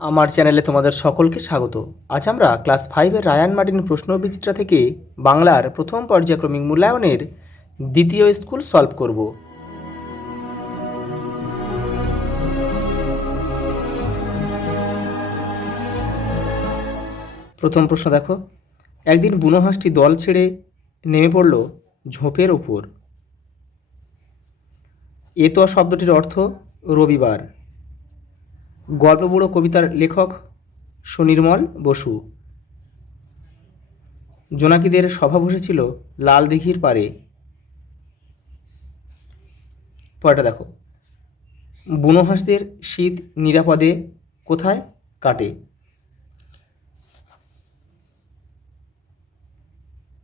আমার চ্যানেলে তোমাদের সকলকে স্বাগত। আজ আমরা ক্লাস 5-এর রায়ান মার্টিন প্রশ্নবিচিত্রা থেকে বাংলার প্রথম পর্যায়ক্রমিক মূল্যায়নের দ্বিতীয় স্কুল সলভ করব। প্রথম প্রশ্ন দেখো, একদিন বুনো হাঁসটি দল ছেড়ে নেমে পড়ল ঝোপের ওপর। এত শব্দটির অর্থ রবিবার। গল্প বুড়ো কবিতার লেখক সুনির্মল বসু। জোনাকিদের সভা বসেছিল লাল দিঘির পাড়ে। পরেরটা দেখো, বুনো হাঁসদের শীত নিরাপদে কোথায় কাটে?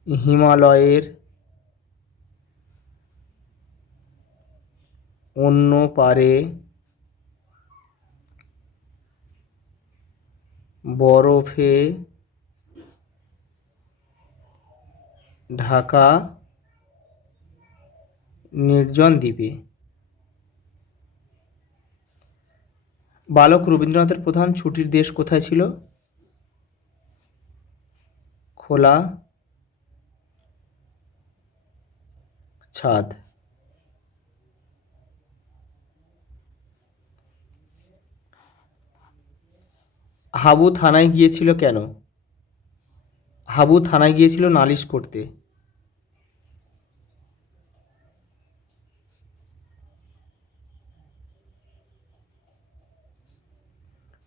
হিমালয়ের অন্য পারে বরফে ঢাকা নির্জন দ্বীপে। বালক রবীন্দ্রনাথের প্রধান ছুটির দেশ কোথায় ছিল? খোলা ছাদ। হাবু থানায় গিয়েছিল কেন? হাবু থানায় গিয়েছিল নালিশ করতে।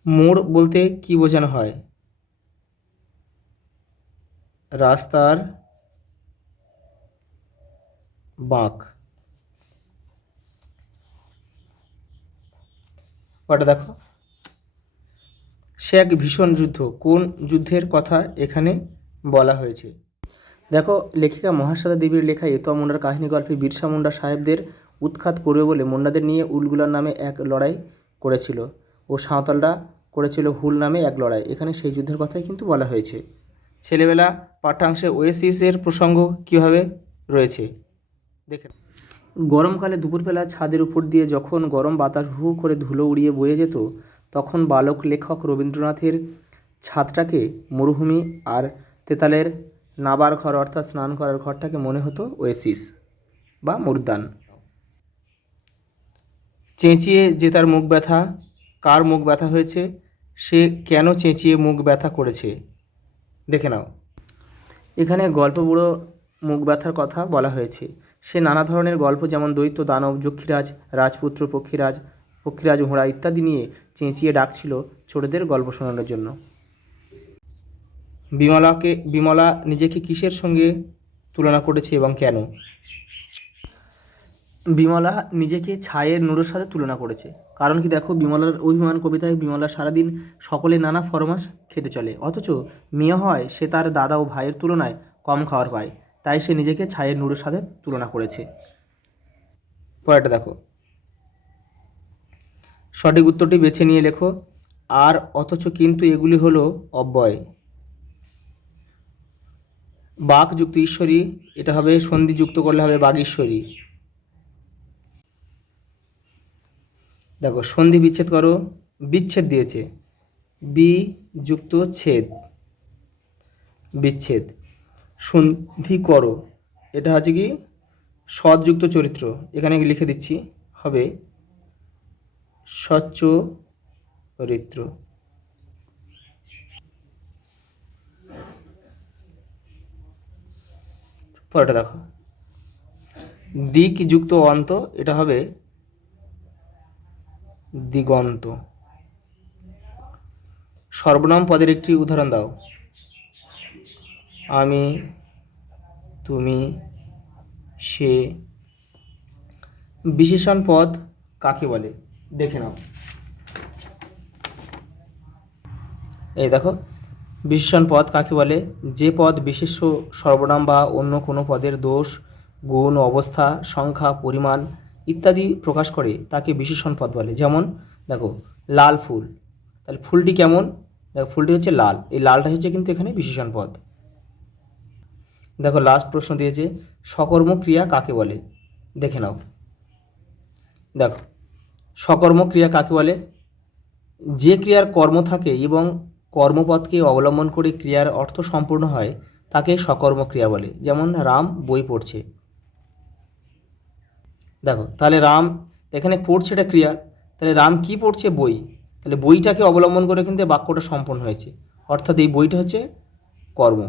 মোড় বলতে কি বোঝানো হয়? রাস্তার বাঁক। ওটা দেখো, সে এক ভীষণ যুদ্ধ, কোন যুদ্ধের কথা এখানে বলা হয়েছে? দেখো, লেখিকা মহাশ্বেতা দেবীর লেখা এতো মুন্ডার কাহিনী গল্পে বিরসা মুন্ডা সাহেবদের উৎখাত করবে বলে মুন্ডাদের নিয়ে উলগুলার নামে এক লড়াই করেছিল ও সাঁওতালরা করেছিল হুল নামে এক লড়াই। এখানে সেই যুদ্ধের কথাই কিন্তু বলা হয়েছে। ছেলেবেলা পাঠ্যাংশে ওয়েসিসের প্রসঙ্গ কীভাবে রয়েছে দেখে। গরমকালে দুপুরবেলা ছাদের উপর দিয়ে যখন গরম বাতাস হু করে ধুলো উড়িয়ে বয়ে যেত, তখন বালক লেখক রবীন্দ্রনাথের ছাদটাকে মরুভূমি আর তেতালের নাবার ঘর অর্থাৎ স্নান করার ঘরটাকে মনে হতো ওয়েসিস বা মুর্দান। চেঁচিয়ে যে তার মুখ ব্যথা, কার মুখ ব্যথা হয়েছে, সে কেন চেঁচিয়ে মুখ ব্যথা করেছে দেখে নাও। এখানে গল্প বুড়ো মুখ ব্যথার কথা বলা হয়েছে। সে নানা ধরনের গল্প যেমন দৈত্য, দানব, যক্ষীরাজ, রাজপুত্র, পক্ষীরাজ ঘোড়া ইত্যাদি নিয়ে চেঁচিয়ে ডাকছিল ছোটদের গল্প শোনানোর জন্য। বিমলা নিজেকে কিসের সঙ্গে তুলনা করেছে এবং কেন? বিমলা নিজেকে ছায়ের নুরোর সাথে তুলনা করেছে। কারণ কি দেখো, বিমলার অভিমান কবিতায় বিমলা সারাদিন সকলে নানা ফরমাস খেতে চলে, অথচ মেয়ে হয় সে তার দাদা ও ভাইয়ের তুলনায় কম খাবার পায়, তাই সে নিজেকে ছায়ের নুরোর সাথে তুলনা করেছে। পরেরটা দেখো, সঠিক উত্তরটি বেছে নিয়ে লেখো। আর অথচ কিন্তু এগুলি হলো অব্যয়। বাক যুক্ত ঈশ্বরী, এটা হবে সন্ধি যুক্ত করলে হবে বাগীশ্বরী। দেখো, সন্ধি বিচ্ছেদ করো, বিচ্ছেদ দিয়েছে, বি যুক্ত ছেদ, বিচ্ছেদ। সন্ধি করো, এটা হচ্ছে কি সৎযুক্ত চরিত্র, এখানে লিখে দিচ্ছি, হবে সচ্চরিত্র। পরেরটা দেখো, দিক যুক্ত অন্ত, এটা হবে দিগন্ত। সর্বনাম পদের একটি উদাহরণ দাও। আমি, তুমি, সে। বিশেষণ পদ কাকে বলে দেখে নাও। এই দেখো, বিশেষণ পদ কাকে বলে? যে পদ বিশেষ্য সর্বনাম বা অন্য কোনো পদের দোষ, গুণ, অবস্থা, সংখ্যা, পরিমাণ ইত্যাদি প্রকাশ করে তাকে বিশেষণ পদ বলে। যেমন দেখো, লাল ফুল, তাহলে ফুলটি কেমন? দেখো, ফুলটি হচ্ছে লাল, এই লালটা হচ্ছে কিন্তু এখানে বিশেষণ পদ। দেখো, লাস্ট প্রশ্ন দিয়েছে, সকর্ম ক্রিয়া কাকে বলে দেখে নাও। দেখো, সকর্ম ক্রিয়া কাকে বলে? যে ক্রিয়ার কর্ম থাকে এবং কর্মপদকে অবলম্বন করে ক্রিয়ার অর্থ সম্পূর্ণ হয় তাকে সকর্ম ক্রিয়া বলে। যেমন রাম বই পড়ছে। দেখো তাহলে রাম এখানে পড়ছে এটা ক্রিয়া, তাহলে রাম কি পড়ছে? বই। তাহলে বইটাকে অবলম্বন করে কিন্তু বাক্যটা সম্পন্ন হয়েছে, অর্থাৎ এই বইটা হচ্ছে কর্ম।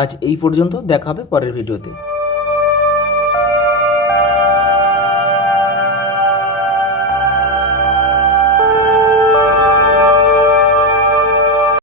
আজ এই পর্যন্ত, দেখা হবে পরের ভিডিওতে।